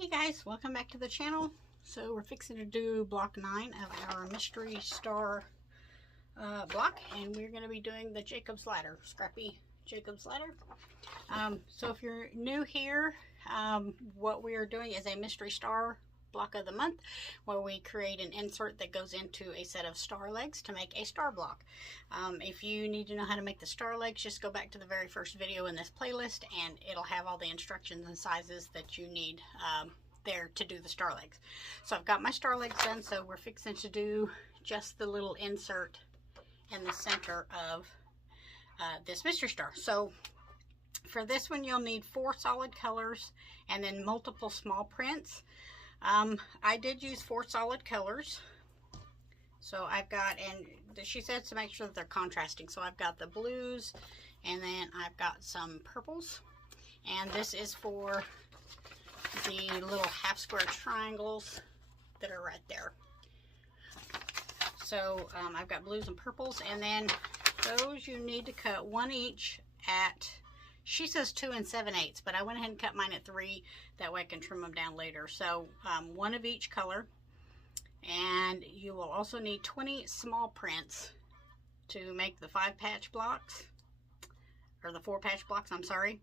Hey guys, welcome back to the channel. So we're fixing to do block 9 of our mystery star block, and we're going to be doing the Jacob's ladder, scrappy Jacob's ladder. So if you're new here, what we are doing is a mystery star block of the month, where we create an insert that goes into a set of star legs to make a star block. If you need to know how to make the star legs, just go back to the very first video in this playlist and it'll have all the instructions and sizes that you need there to do the star legs. So I've got my star legs done, so we're fixing to do just the little insert in the center of this mystery star. So for this one, you'll need 4 solid colors and then multiple small prints. I did use 4 solid colors. So I've got, and she said to make sure that they're contrasting. So I've got the blues, and then I've got some purples. And this is for the little half square triangles that are right there. So I've got blues and purples, and then those you need to cut 1 each at, she says 2 7/8, but I went ahead and cut mine at 3. That way I can trim them down later. So 1 of each color. And you will also need 20 small prints to make the 5 patch blocks. Or the 4 patch blocks, I'm sorry.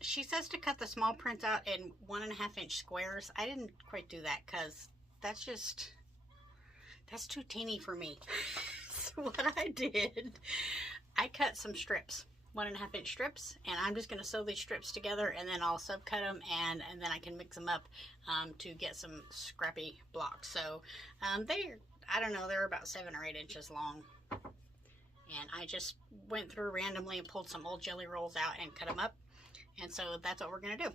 She says to cut the small prints out in 1.5 inch squares. I didn't quite do that because that's too teeny for me. So what I did, I cut some strips. 1.5 inch strips, and I'm just going to sew these strips together, and then I'll subcut them, and then I can mix them up to get some scrappy blocks. So I don't know, they're about 7 or 8 inches long, and I just went through randomly and pulled some old jelly rolls out and cut them up, and so that's what we're going to do.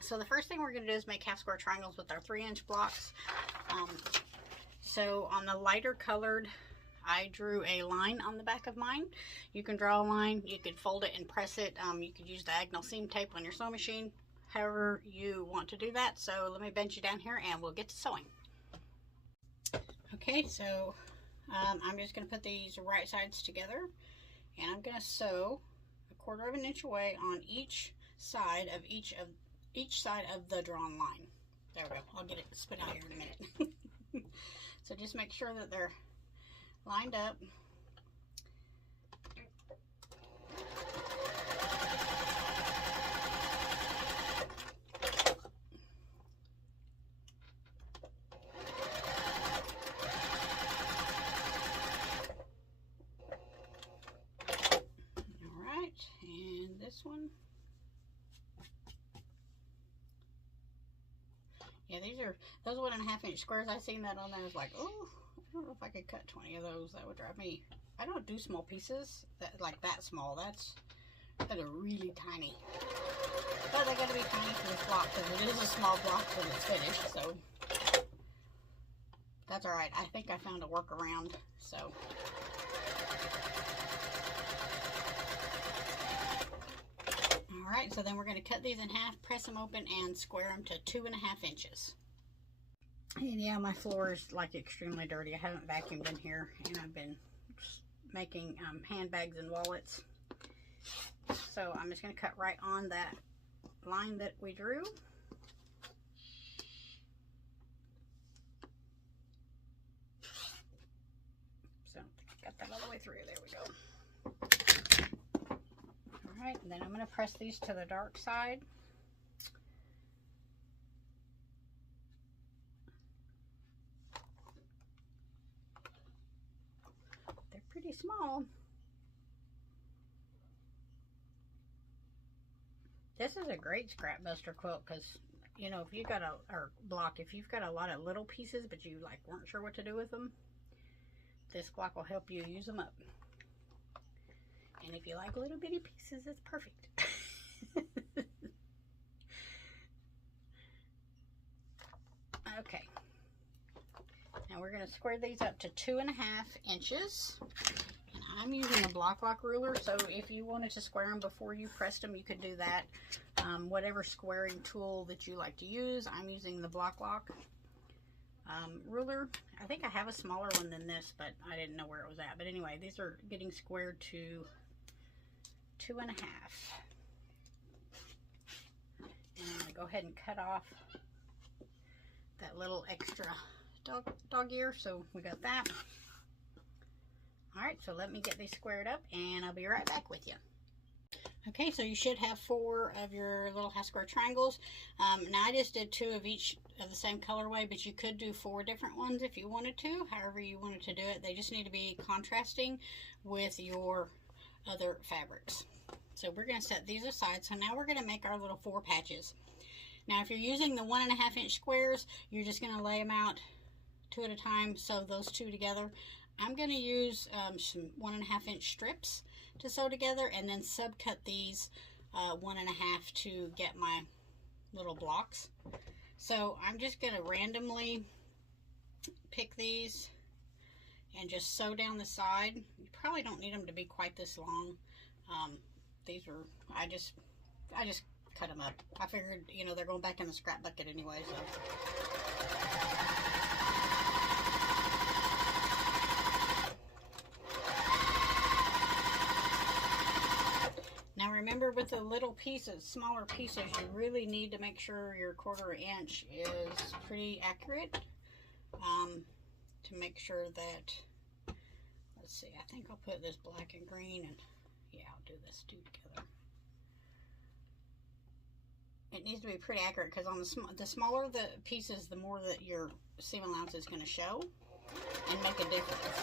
So the first thing we're going to do is make half square triangles with our 3-inch blocks. So on the lighter colored, I drew a line on the back of mine. You can draw a line, you could fold it and press it. You could use diagonal seam tape on your sewing machine, however you want to do that. So let me bend you down here and we'll get to sewing. Okay, so I'm just going to put these right sides together, and I'm going to sew 1/4 inch away on each side of each side of the drawn line. There we go. I'll get it spit out here in a minute. So just make sure that they're lined up. All right, and this one. Yeah, these are those 1.5 inch squares. I seen that on there. I was like, oh, I don't know if I could cut 20 of those. That would drive me. I don't do small pieces like that small. That's really tiny. But they got to be tiny for this block because it is a small block when it's finished. So that's all right. I think I found a workaround. So all right. So then we're going to cut these in half, press them open, and square them to 2.5 inches. And yeah, my floor is like extremely dirty. I haven't vacuumed in here, and I've been making handbags and wallets. So I'm just going to cut right on that line that we drew. So got that all the way through. There we go. All right, and then I'm going to press these to the dark side. Pretty small. This is a great scrap buster quilt because, you know, if you got if you've got a lot of little pieces but you like weren't sure what to do with them, this block will help you use them up. And if you like little bitty pieces, it's perfect. Okay. Now we're going to square these up to 2.5 inches. And I'm using a block lock ruler, so if you wanted to square them before you pressed them, you could do that. Whatever squaring tool that you like to use, I'm using the block lock ruler. I think I have a smaller one than this, but I didn't know where it was at. But anyway, these are getting squared to 2.5. And I'm going to go go ahead and cut off that little extra dog ear. So we got that. All right, so let me get these squared up and I'll be right back with you. Okay, so you should have 4 of your little half square triangles. Now I just did 2 of each of the same colorway, but you could do 4 different ones if you wanted to, however you wanted to do it. They just need to be contrasting with your other fabrics. So we're going to set these aside. So now we're going to make our little 4 patches. Now if you're using the 1.5 inch squares, you're just going to lay them out 2 at a time, sew those 2 together. I'm going to use some 1.5 inch strips to sew together, and then subcut these 1.5 to get my little blocks. So I'm just going to randomly pick these and just sew down the side. You probably don't need them to be quite this long. These are, I just cut them up. I figured, you know, they're going back in the scrap bucket anyway, so. Now remember, with the little pieces, smaller pieces, you really need to make sure your 1/4 inch is pretty accurate to make sure that, let's see, I think I'll put this black and green, and yeah, I'll do this 2 together. It needs to be pretty accurate because on the smaller the pieces, the more that your seam allowance is going to show and make a difference.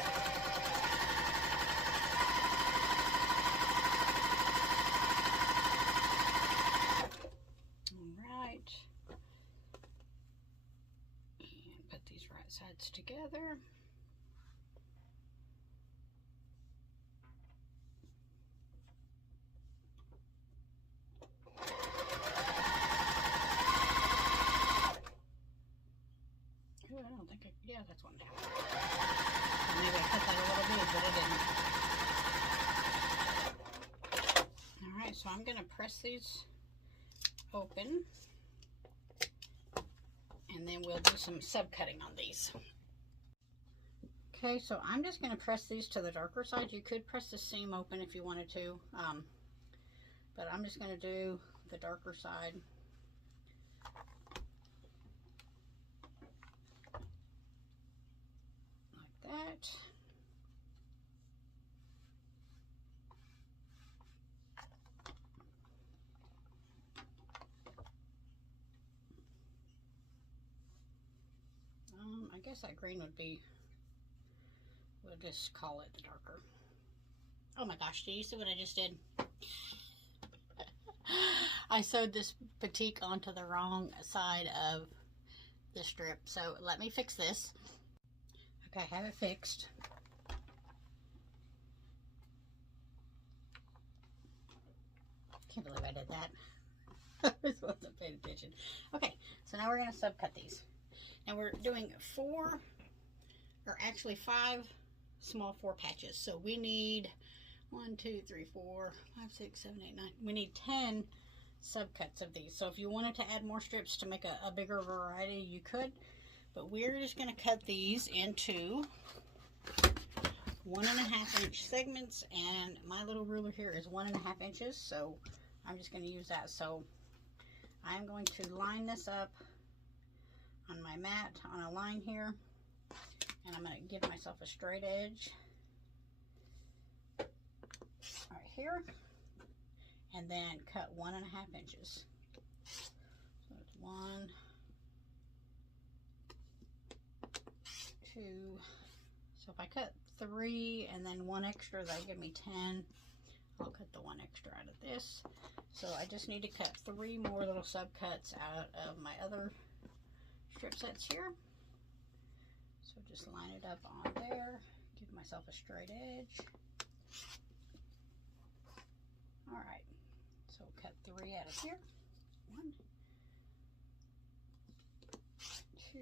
Sides together. Ooh, I don't think yeah, that's 1 down. Maybe I cut that a little bit, but I didn't. All right, so I'm going to press these open. And then we'll do some subcutting on these. Okay, so I'm just going to press these to the darker side. You could press the seam open if you wanted to, but I'm just going to do the darker side. Like that. I guess that green would be, we'll just call it the darker. Oh my gosh, do you see what I just did? I sewed this batik onto the wrong side of the strip. So let me fix this. Okay, I have it fixed. Can't believe I did that. I just wasn't paying attention. Okay, so now we're going to subcut these. And we're doing 4, or actually 5 small 4 patches. So we need 1, 2, 3, 4, 5, 6, 7, 8, 9. We need 10 subcuts of these. So if you wanted to add more strips to make a bigger variety, you could. But we're just going to cut these into 1.5 inch segments. And my little ruler here is 1.5 inches. So I'm just going to use that. So I'm going to line this up on my mat on a line here, and I'm going to give myself a straight edge right here, and then cut 1.5 inches. So it's 1, 2. So if I cut 3 and then 1 extra, that'll give me 10. I'll cut the 1 extra out of this. So I just need to cut 3 more little subcuts out of my other strip sets here. So just line it up on there, give myself a straight edge. All right, so cut 3 out of here. 1, 2,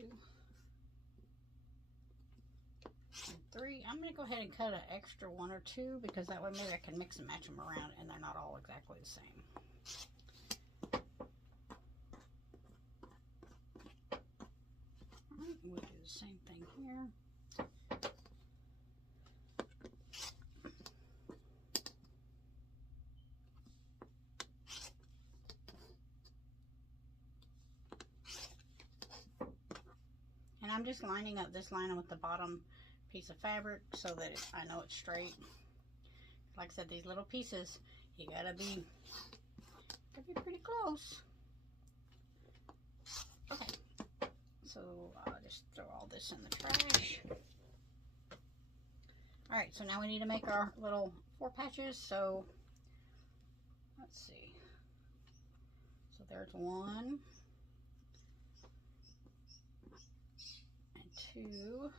and 3. I'm going to go ahead and cut an extra 1 or 2 because that way maybe I can mix and match them around and they're not all exactly the same. We'll do the same thing here. I'm just lining up this line with the bottom piece of fabric so that I know it's straight. Like I said, these little pieces, you gotta be pretty close. Okay, so I'll just throw all this in the trash. All right, so now we need to make our little 4 patches. So let's see. So there's 1 and 2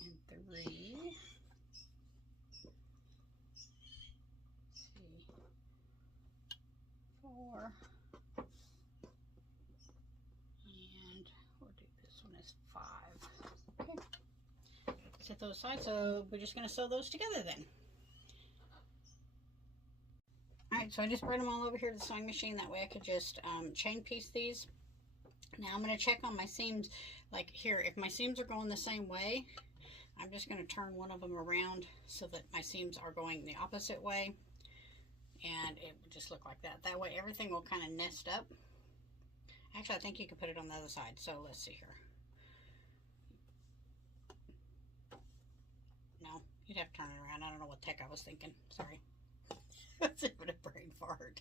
and 3. Let's see, 4, and we'll do this one as 5. Okay, set those aside. So we're just going to sew those together then. Alright, so I just brought them all over here to the sewing machine. That way I could just chain piece these. Now I'm going to check on my seams. Like here, if my seams are going the same way, I'm just going to turn one of them around so that my seams are going the opposite way. And it would just look like that. That way everything will kind of nest up. Actually, I think you could put it on the other side. So let's see here. No, you'd have to turn it around. I don't know what the heck I was thinking. Sorry. That's even a brain fart.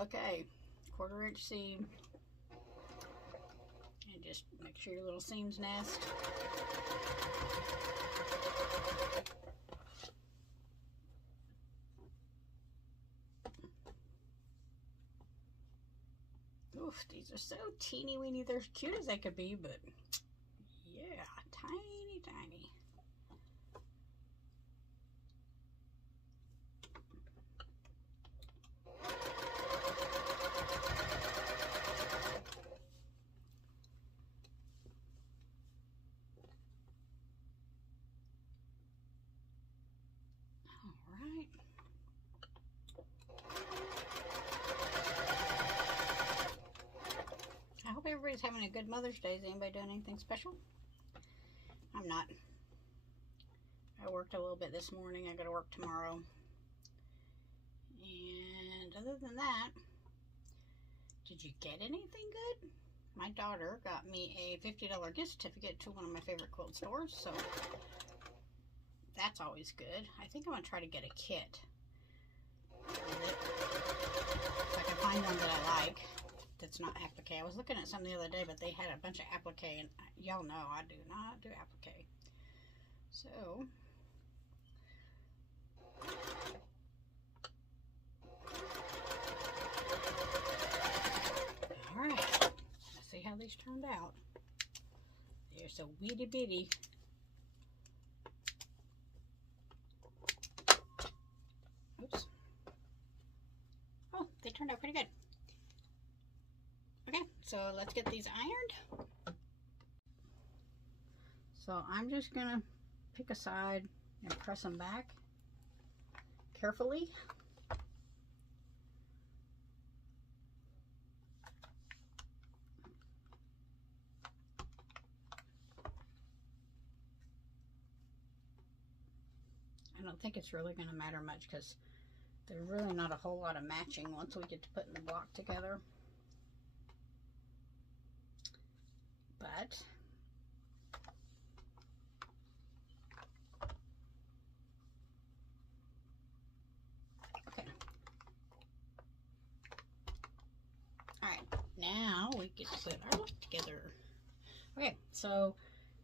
Okay, 1/4 inch seam. And just make sure your little seams nest. Oof, these are so teeny weeny. They're cute as they could be, but yeah, tiny, tiny. I hope everybody's having a good Mother's Day. Is anybody doing anything special? I'm not. I worked a little bit this morning. I got to work tomorrow. And other than that, did you get anything good? My daughter got me a $50 gift certificate to one of my favorite quilt stores, so that's always good. I think I'm going to try to get a kit. If I can find one that I like that's not applique. I was looking at some the other day, but they had a bunch of applique, and y'all know I do not do applique. So alright, let's see how these turned out. They're so weedy bitty. Oops. Oh, they turned out pretty good. Okay, so let's get these ironed. So I'm just gonna pick a side and press them back carefully. I don't think it's really going to matter much because there's really not a whole lot of matching once we get to putting the block together. But okay. Alright, now we get to put our look together. Okay, so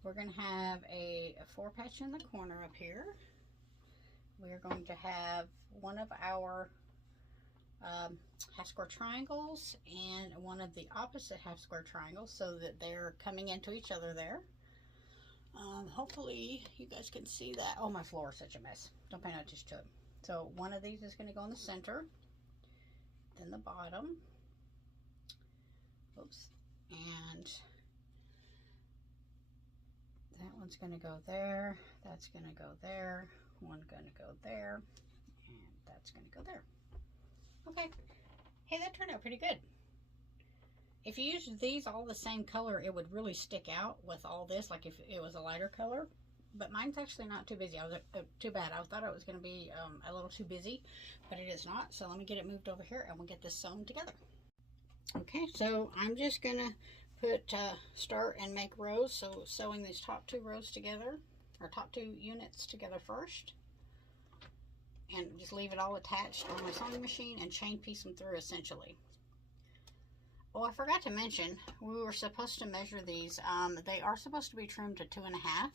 we're going to have a 4 patch in the corner up here. We're going to have one of our half square triangles and one of the opposite half square triangles so that they're coming into each other there. Hopefully you guys can see that. Oh, my floor is such a mess. Don't pay no attention to it. So one of these is going to go in the center, then the bottom. Oops. And that one's going to go there. That's going to go there. One going to go there. And that's going to go there. Okay. Hey, that turned out pretty good. If you used these all the same color, it would really stick out with all this, like if it was a lighter color. But mine's actually not too busy. Too bad. I thought it was going to be a little too busy, but it is not. So let me get it moved over here and we'll get this sewn together. Okay, so I'm just gonna put start and make rows, so sewing these top 2 rows together, or top 2 units together first, and just leave it all attached on my sewing machine and chain piece them through essentially. Oh, I forgot to mention, we were supposed to measure these. They are supposed to be trimmed to 2.5.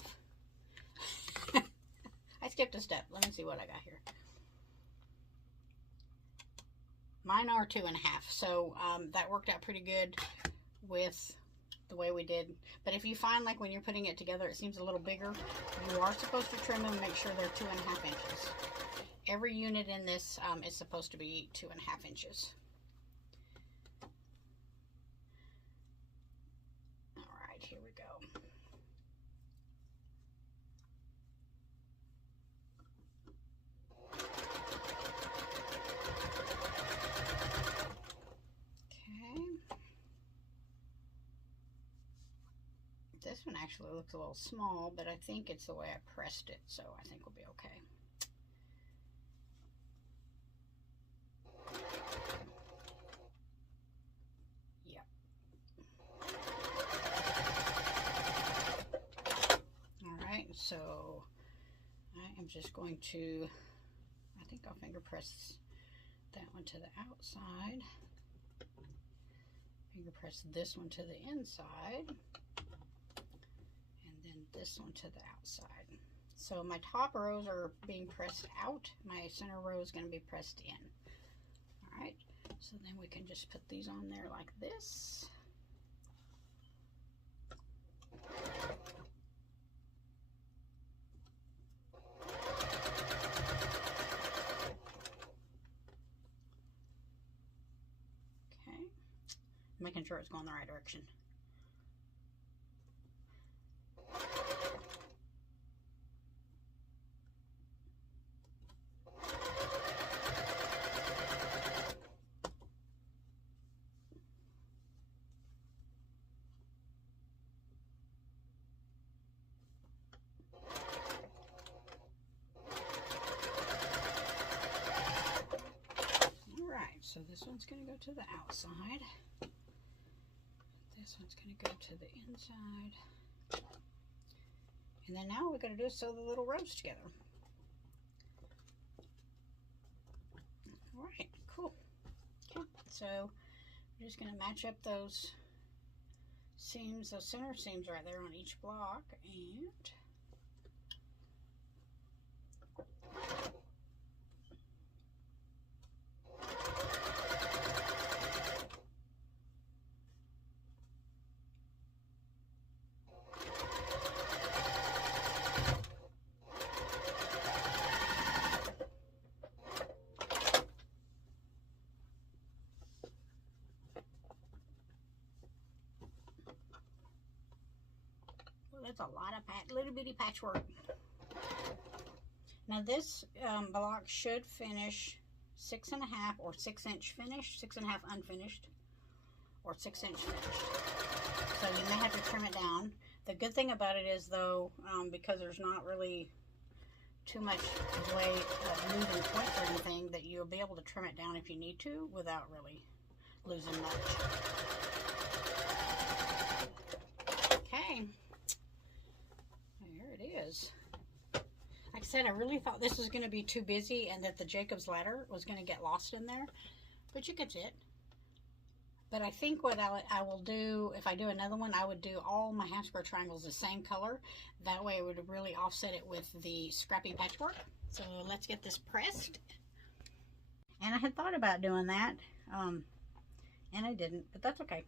I skipped a step. Let me see what I got here. Mine are 2.5, so that worked out pretty good with the way we did. But if you find, like, when you're putting it together it seems a little bigger, you are supposed to trim them and make sure they're 2.5 inches. Every unit in this is supposed to be 2.5 inches. All right, here we go. This one actually looks a little small, but I think it's the way I pressed it, so I think we'll be okay. Yep. Alright, so I am just going to, I think I'll finger press that one to the outside. Finger press this one to the inside. This one to the outside. So my top rows are being pressed out. My center row is going to be pressed in. All right, so then we can just put these on there like this. Okay, making sure it's going the right direction. So this one's going to go to the outside. This one's going to go to the inside. And then now what we're going to do is sew the little rows together. All right, cool. Okay, so we're just going to match up those seams, those center seams right there on each block, and that's a lot of little bitty patchwork. Now this block should finish 6.5 or 6 inch finished, 6.5 unfinished, or 6 inch finished. So you may have to trim it down. The good thing about it is though, because there's not really too much way of moving points or anything, that you'll be able to trim it down if you need to without really losing much. Okay. There it is. Like I said, I really thought this was going to be too busy and that the Jacob's ladder was going to get lost in there, but you could see it. But I think what I will do, if I do another one, I would do all my half square triangles the same color. That way it would really offset it with the scrappy patchwork. So let's get this pressed. And I had thought about doing that, and I didn't, but that's okay.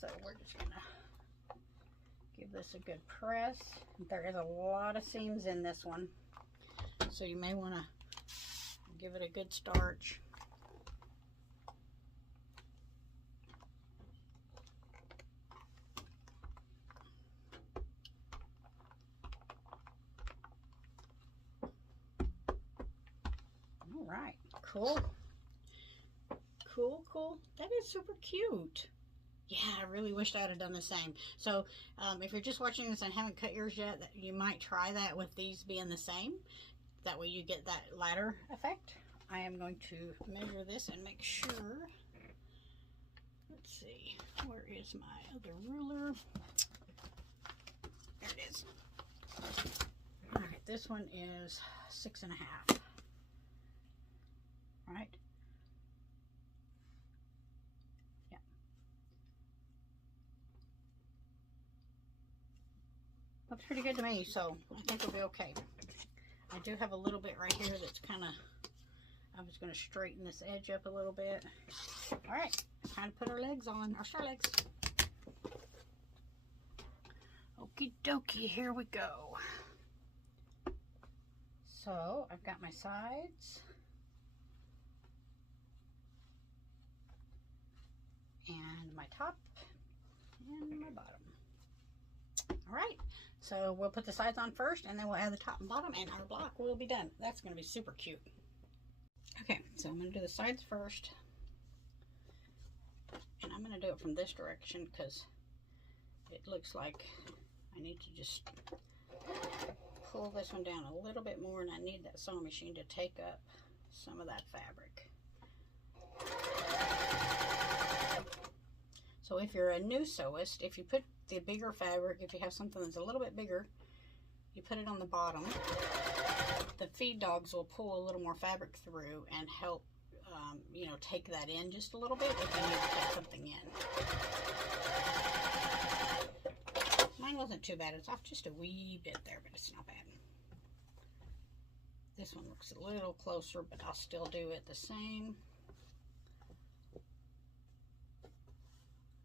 So we're just going to give this a good press. There is a lot of seams in this one, so you may want to give it a good starch. All right, cool. Cool. That is super cute. Yeah, I really wished I would have done the same. So if you're just watching this and haven't cut yours yet, you might try that with these being the same. That way you get that ladder effect. I am going to measure this and make sure. Let's see, where is my other ruler? There it is. All right, this one is 6.5. Right? Yeah. Looks pretty good to me, so I think it'll be okay. I do have a little bit right here that's kind of, I was going to straighten this edge up a little bit. All right, time to put our legs on, our star legs. Okie dokie, here we go. So I've got my sides and my top and my bottom. All right, so we'll put the sides on first and then we'll add the top and bottom and our block will be done. That's going to be super cute. Okay, so I'm going to do the sides first. And I'm going to do it from this direction because it looks like I need to just pull this one down a little bit more, and I need that sewing machine to take up some of that fabric. So if you're a new sewist, if you put the bigger fabric, if you have something that's a little bit bigger, you put it on the bottom. The feed dogs will pull a little more fabric through and help, you know, take that in just a little bit if you need to get something in. Mine wasn't too bad. It's off just a wee bit there, but it's not bad. This one looks a little closer, but I'll still do it the same.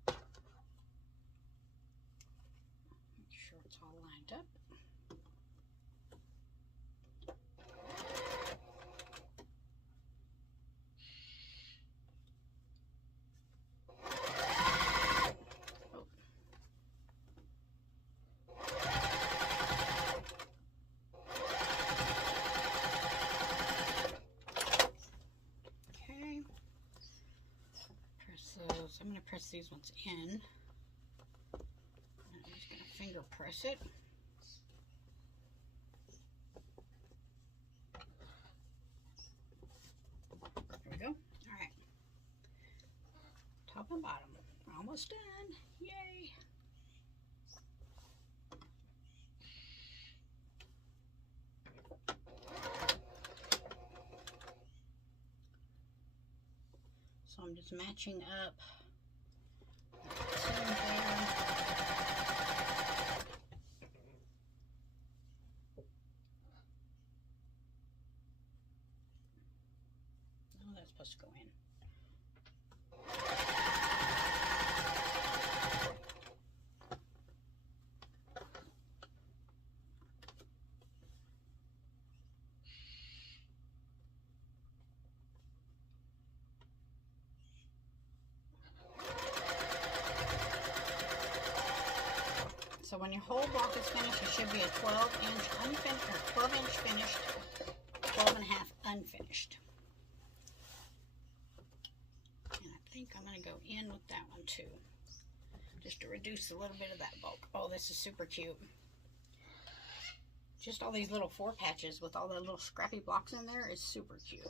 Make sure it's all lined up. I'm going to press these ones in. I'm just going to finger press it. There we go. All right. Top and bottom. We're almost done. Yay! So I'm just matching up. Oh, that's supposed to go in. So when your whole block is finished, it should be a 12-inch unfinished, or 12-inch finished, 12.5 unfinished. And I think I'm going to go in with that one too, just to reduce a little bit of that bulk. Oh, this is super cute. Just all these little 4 patches with all the little scrappy blocks in there is super cute.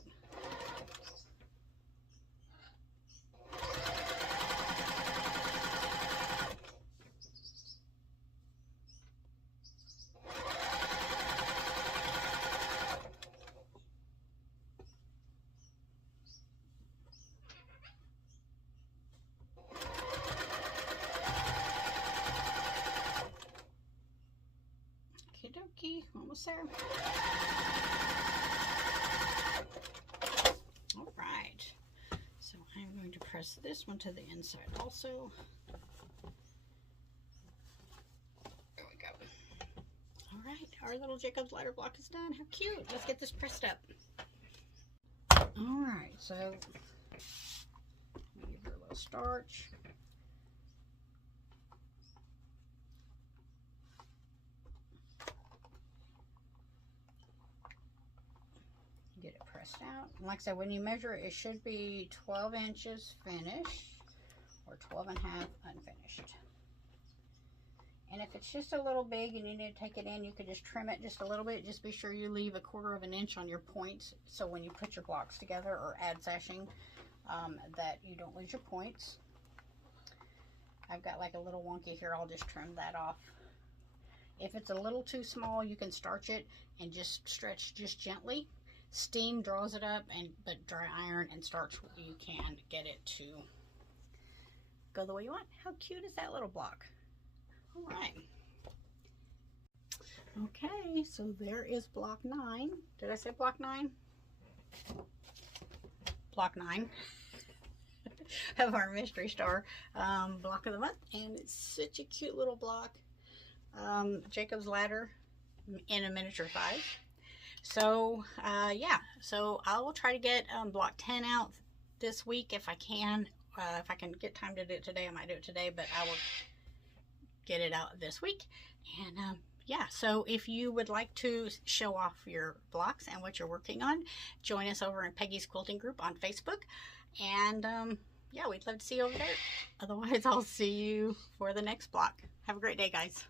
Okie dokie, almost there. All right, so I'm going to press this one to the inside also. There we go. All right, our little Jacob's ladder block is done. How cute. Let's get this pressed up. All right, so give her a little starch. Get it pressed out. And like I said, when you measure it, it should be 12 inches finished or 12.5 unfinished. And if it's just a little big and you need to take it in, you could just trim it just a little bit. Just be sure you leave 1/4 of an inch on your points, so when you put your blocks together or add sashing, that you don't lose your points. I've got like a little wonky here. I'll just trim that off. If it's a little too small, you can starch it and just stretch just gently. Steam draws it up, but dry iron and starch, you can get it to go the way you want. How cute is that little block? All right. Okay, so there is block 9. Did I say block 9? Block 9 of our mystery star block of the month, and it's such a cute little block. Jacob's ladder in a miniature size. So yeah, so I will try to get block 10 out this week if I can. If I can get time to do it today, I might do it today, but I will get it out this week. And yeah, so if you would like to show off your blocks and what you're working on, join us over in Peggy's Quilting Group on Facebook. And yeah, we'd love to see you over there. Otherwise, I'll see you for the next block. Have a great day, guys.